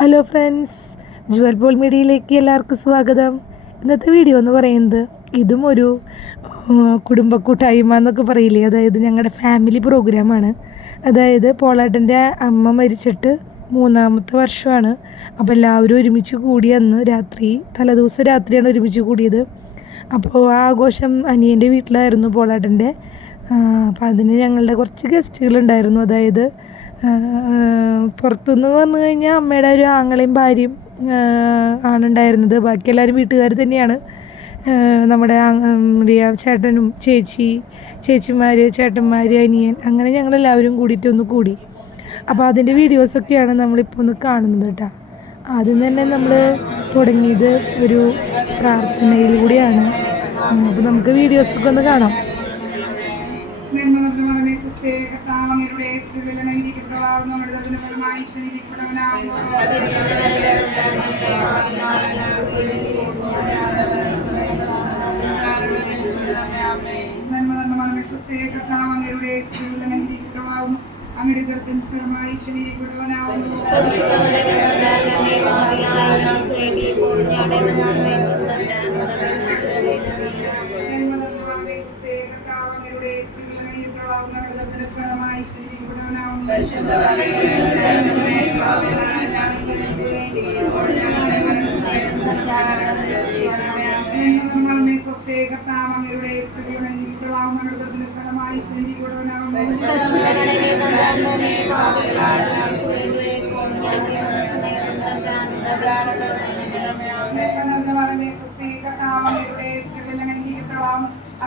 Hello friends Jual Paul മീഡിയയിലേക്ക് എല്ലാവർക്കും സ്വാഗതം. ഇന്നത്തെ വീഡിയോ എന്ന് പറയുന്നത് ഇതും ഒരു കുടുംബ കൂട്ടായ്മ എന്നൊക്കെ പറയില്ലേ? അതായത് ഞങ്ങളുടെ ഫാമിലി പ്രോഗ്രാമാണ് അതായത് പോളാട്ടന്റെ അമ്മ മരിച്ചിട്ട് മൂന്നാമത്തെ വർഷമാണ്. അപ്പോൾ എല്ലാവരും ഒരുമിച്ച് കൂടി അന്ന് രാത്രി തലേദിവസം രാത്രിയാണ് ഒരുമിച്ച് കൂടിയത്. അപ്പോൾ ആ ആഘോഷം അനിയന്റെ വീട്ടിലായിരുന്നു പോളാട്ടന്റെ. അപ്പോൾ അതിന് ഞങ്ങളുടെ കുറച്ച് ഗസ്റ്റുകളുണ്ടായിരുന്നു അതായത് പുറത്തുനിന്ന് വന്നു കഴിഞ്ഞാൽ അമ്മയുടെ ഒരു ആങ്ങളെയും ഭാര്യയും ആണ് ഉണ്ടായിരുന്നത് ബാക്കി എല്ലാവരും വീട്ടുകാർ തന്നെയാണ്. നമ്മുടെ ആങ്ങ- ചേട്ടനും ചേച്ചി ചേച്ചിമാർ ചേട്ടന്മാർ അനിയൻ അങ്ങനെ ഞങ്ങളെല്ലാവരും കൂടിയിട്ട് ഒന്ന് കൂടി. അപ്പോൾ അതിന്റെ വീഡിയോസൊക്കെയാണ് നമ്മളിപ്പോൾ ഒന്ന് കാണുന്നത് കേട്ടോ. ആദ്യം തന്നെ നമ്മൾ തുടങ്ങിയത് ഒരു പ്രാർത്ഥനയിലൂടെയാണ്. അപ്പോൾ നമുക്ക് വീഡിയോസൊക്കെ ഒന്ന് കാണാം. നിർമ്മലമായ സിസ്റ്റേ, കർത്താവ് അങ്ങയുടെ സ്ത്രീകളിൽ അനുഗ്രഹിക്കപ്പെട്ടവളാകുന്നു. നമ്മുടെ അനുഗ്രഹിക്കപ്പെട്ടവനാകുന്നു. നന്മ സിസ്റ്റേ, കർത്താവ് അങ്ങയുടെ സ്ത്രീകളിൽ അനുഗ്രഹിക്കപ്പെട്ടവളാകുന്നു. അങ്ങയുടെ ഉദരത്തിൻ ഫലമായി ഈശോ അനുഗ്രഹിക്കപ്പെട്ടവനാകുന്നു. നന്മ നിർമ്മലമായ സിസ്റ്റേ, കർത്താവ് അങ്ങയുടെ സ്ത്രീകളിൽ അനുഗ്രഹിക്കപ്പെട്ടവളാകുന്നു. നമ്മുടെ ഉദരത്തിൻ ഫലമായി ഈശോ അനുഗ്രഹിക്കപ്പെട്ടവനാകുന്നു. നിർമ്മലമായ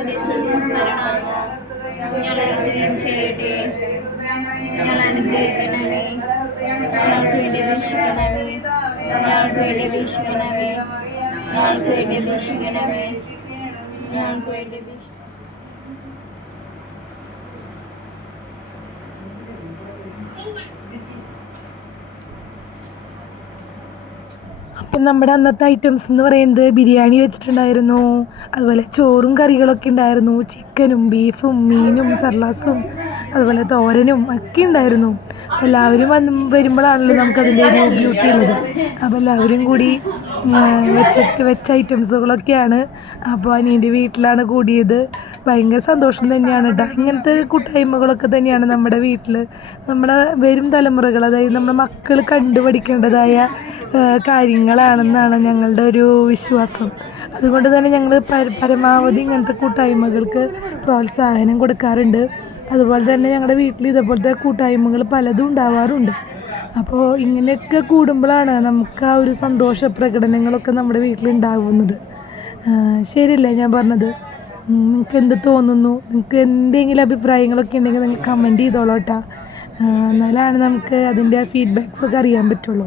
നിർമ്മലമായ സിസ്റ്റേ, കർത്താവ് അങ്ങയുടെ സ്ത്രീകളിൽ അനുഗ്രഹിക്കപ്പെട്ടവളാകുന്നു. അങ്ങയുടെ ഉദരത്തിൻ ഫലമായി ഈശോ ഇതിന്റെ സ്മരണ ഞങ്ങളെ ഹൃദയം ചെയ്യട്ടെ. ഞങ്ങൾ അനുഗ്രഹിക്കണമേ. ഞങ്ങൾക്ക് വേണ്ടി വീക്ഷിക്കണമേ ഞങ്ങൾക്ക് വേണ്ടി വീക്ഷിക്കണമേ ഞങ്ങൾക്ക് വേണ്ടി വീക്ഷിക്കണമേ ഞങ്ങൾക്ക് വേണ്ടി അപ്പം നമ്മുടെ അന്നത്തെ ഐറ്റംസ് എന്ന് പറയുന്നത് ബിരിയാണി വെച്ചിട്ടുണ്ടായിരുന്നു. അതുപോലെ ചോറും കറികളൊക്കെ ഉണ്ടായിരുന്നു. ചിക്കനും ബീഫും മീനും സർലാസും അതുപോലെ തോരനും ഒക്കെ ഉണ്ടായിരുന്നു. അപ്പോൾ എല്ലാവരും വന്ന് വരുമ്പോഴാണല്ലോ നമുക്കതിന്റെ ഒരു ബ്യൂട്ടി ഉള്ളത്. അപ്പോൾ എല്ലാവരും കൂടി വെച്ച വെച്ച ഐറ്റംസുകളൊക്കെയാണ് അപ്പോൾ അനിയന്റെ വീട്ടിലാണ് കൂടിയത്. ഭയങ്കര സന്തോഷം തന്നെയാണ് കേട്ടോ. ഇങ്ങനത്തെ കൂട്ടായ്മകളൊക്കെ തന്നെയാണ് നമ്മുടെ വീട്ടിൽ നമ്മുടെ വരും തലമുറകൾ അതായത് നമ്മുടെ മക്കൾ കണ്ടുപഠിക്കേണ്ടതായ കാര്യങ്ങളാണെന്നാണ് ഞങ്ങളുടെ ഒരു വിശ്വാസം. അതുകൊണ്ട് തന്നെ ഞങ്ങൾ പരമാവധി ഇങ്ങനത്തെ കൂട്ടായ്മകൾക്ക് പ്രോത്സാഹനം കൊടുക്കാറുണ്ട്. അതുപോലെ തന്നെ ഞങ്ങളുടെ വീട്ടിൽ ഇതേപോലത്തെ കൂട്ടായ്മകൾ പലതും ഉണ്ടാവാറുണ്ട്. അപ്പോൾ ഇങ്ങനെയൊക്കെ കൂടുമ്പോഴാണ് നമുക്ക് ആ ഒരു സന്തോഷ പ്രകടനങ്ങളൊക്കെ നമ്മുടെ വീട്ടിലുണ്ടാവുന്നത് ശരിയല്ലേ ഞാൻ പറഞ്ഞത്? നിങ്ങൾക്ക് എന്ത് തോന്നുന്നു? നിങ്ങൾക്ക് എന്തെങ്കിലും അഭിപ്രായങ്ങളൊക്കെ ഉണ്ടെങ്കിൽ നിങ്ങൾ കമന്റ് ചെയ്തോളൂ കേട്ടോ. എന്നാലാണ് നമുക്ക് അതിന്റെ ഫീഡ്ബാക്സ് ഒക്കെ അറിയാൻ പറ്റുള്ളൂ.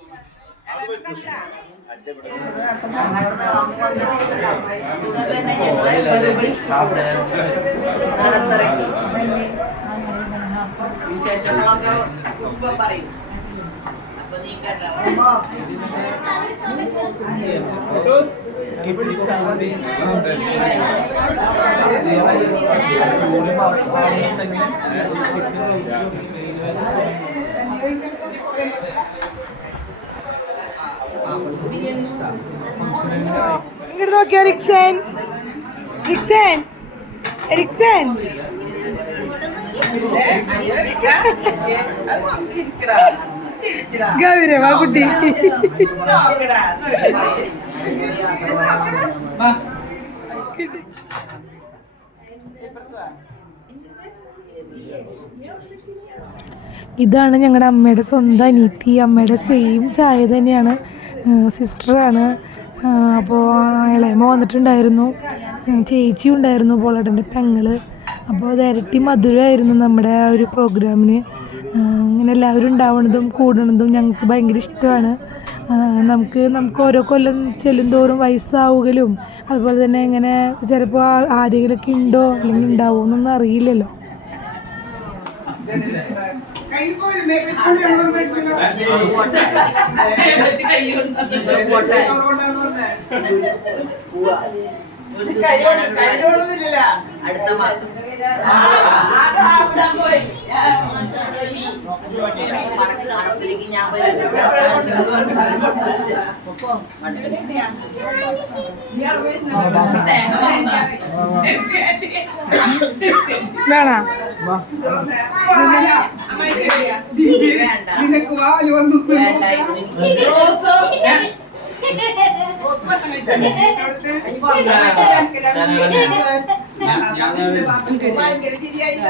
വിശേഷങ്ങളൊക്കെ പുഷ്പ പറയും. അപ്പൊ നീ കേട്ടോ. ഇങ്ങോട്ട് നോക്കിയാ റിക്സൻ? റിക്സൻ? റിക്സൻ? ഗൗരവ കുട്ടി. ഇതാണ് ഞങ്ങളുടെ അമ്മയുടെ സ്വന്തം അനീത്തി അമ്മയുടെ സെയിം ചായ തന്നെയാണ്. സിസ്റ്ററാണ്. അപ്പോൾ ഇളയമ്മ വന്നിട്ടുണ്ടായിരുന്നു. ചേച്ചി ഉണ്ടായിരുന്നു പോളേട്ടന്റെ പെങ്ങൾ. അപ്പോൾ ഇരട്ടി മധുരമായിരുന്നു നമ്മുടെ ആ ഒരു പ്രോഗ്രാമിന്. ഇങ്ങനെ എല്ലാവരും ഉണ്ടാവുന്നതും കൂടുന്നതും ഞങ്ങൾക്ക് ഭയങ്കര ഇഷ്ടമാണ്. നമുക്ക് നമുക്ക് ഓരോ കൊല്ലം ചെല്ലുന്തോറും വയസ്സാവുകയും അതുപോലെ തന്നെ ഇങ്ങനെ ചിലപ്പോൾ ആരെങ്കിലുമൊക്കെ ഉണ്ടോ അല്ലെങ്കിൽ ഉണ്ടാവുമോ എന്നൊന്നും അറിയില്ലല്ലോ. അടുത്ത മാസം. മണത്തിലേക്ക് ഞാൻ വേണോ നിനക്ക് വാൽ വന്നു. ഭയങ്കര ശരിയായില്ല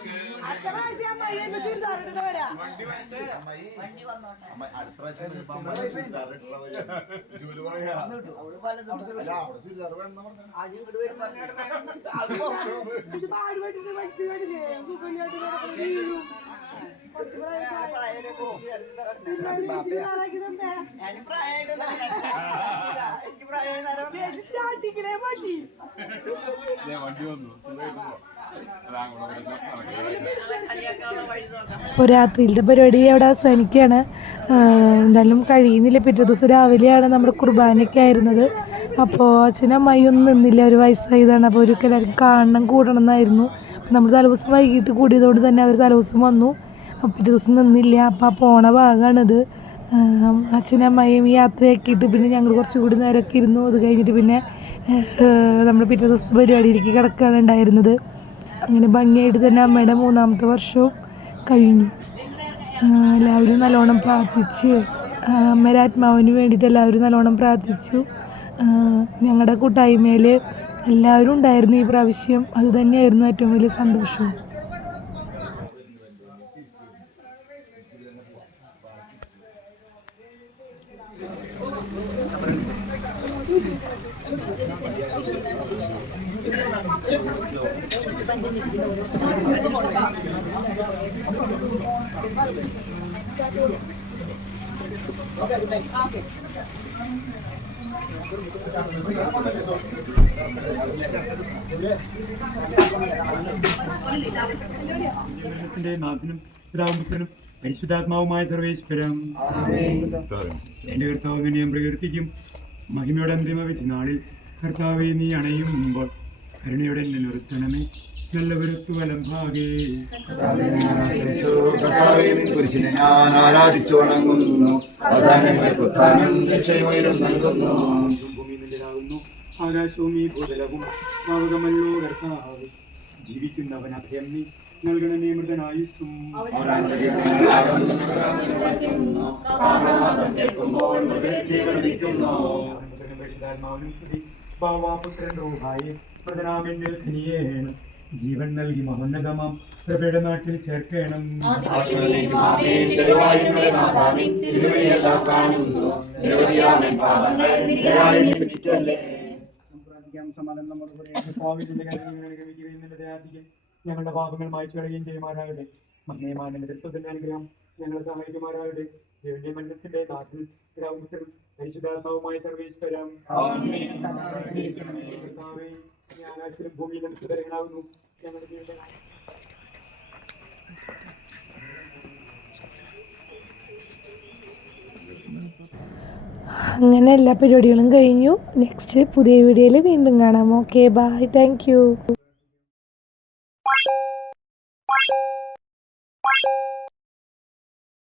ചെയ്യും എനിക്ക് ഭയങ്കര വേണ്ട പ്രായമായിട്ട് അപ്പോൾ രാത്രിയിലത്തെ പരിപാടി അവിടെ അവസാനിക്കുകയാണ്. എന്തായാലും കഴിയുന്നില്ല. പിറ്റേ ദിവസം രാവിലെയാണ് നമ്മുടെ കുർബാനയൊക്കെ ആയിരുന്നത്. അപ്പോൾ അച്ഛനും അമ്മയും ഒന്നും നിന്നില്ല. ഒരു വയസ്സായതാണ്. അപ്പോൾ അവർക്ക് എല്ലാവർക്കും കാണണം കൂടണം എന്നായിരുന്നു നമ്മൾ തലേദിവസം വൈകിട്ട് കൂടിയതുകൊണ്ട് തന്നെ അവർ തലേദിവസം വന്നു. പിറ്റേ ദിവസം നിന്നില്ല. അപ്പോൾ ആ പോണ ഭാഗമാണിത്. അച്ഛനും അമ്മയും യാത്രയാക്കിയിട്ട് പിന്നെ ഞങ്ങൾ കുറച്ചുകൂടി നേരമൊക്കെ ഇരുന്നു. അത് കഴിഞ്ഞിട്ട് പിന്നെ നമ്മൾ പിറ്റേ ദിവസത്തെ പരിപാടിയിലേക്ക് കിടക്കുകയാണ് ഉണ്ടായിരുന്നത്. അങ്ങനെ ഭംഗിയായിട്ട് തന്നെ അമ്മയുടെ മൂന്നാമത്തെ വർഷവും കഴിഞ്ഞു. എല്ലാവരും നല്ലോണം പ്രാർത്ഥിച്ച് അമ്മയുടെ ആത്മാവിന് വേണ്ടിയിട്ട് എല്ലാവരും നല്ലോണം പ്രാർത്ഥിച്ചു. ഞങ്ങളുടെ കൂട്ടായ്മയിൽ എല്ലാവരും ഉണ്ടായിരുന്നു ഈ പ്രാവശ്യം. അത് തന്നെയായിരുന്നു ഏറ്റവും വലിയ സന്തോഷവും Thank നാഥനും പിതാവുനും പരിശുദ്ധാത്മാവുമായ സർവേശ്വരം എന്റെ കർത്താവ് നിന്നെ ഞാൻ പ്രകീർത്തിക്കും മഹിമയുടെ അന്തിമ വിധിനാളിൽ കർത്താവെ നീ അണയും അണയുമ്പോൾ കരുണയുടെ എന്നെ നിർത്തണമേ. നല്ല വിരുത്തു വലം ഭാഗേ ഞാൻ ആരാധിച്ചു വണങ്ങുന്നു. നൽകുന്നു. ആകാശവും ഈ ഭൂതലവും പാവകമല്ലോ കർത്താവ്. ജീവിക്കുന്നവൻ അഭയം നീ മൃതനാമെന്നിൽ ധനിയേണം ജീവൻ നൽകി മഹോന്നതമാം. പ്രഭയുടെ നാട്ടിൽ ചേർക്കണം സമാധാനം നമ്മുടെ ഞങ്ങളുടെ പാപങ്ങൾ മായ്ച്ചു കളയുകയും ചെയ്യുമാറാകട്ടെ. മഹേമാനന്റെ സ്വത്തിന്റെ അനുഗ്രഹം ഞങ്ങളെ സഹായിക്കുമാറാകട്ടെ. ദൈവന്റെ മരണത്തിന്റെ നാട്ടിൽ പരിശുദ്ധാത്മാവുമായി സർവേശ്വരം. ഞാൻ ആശ്വരം ഭൂമിയിലും സുതരങ്ങളാകുന്നു ഞങ്ങളുടെ അങ്ങനെ എല്ലാ പരിപാടികളും കഴിഞ്ഞു. നെക്സ്റ്റ് പുതിയ വീഡിയോയിൽ വീണ്ടും കാണാം. Okay bye thank you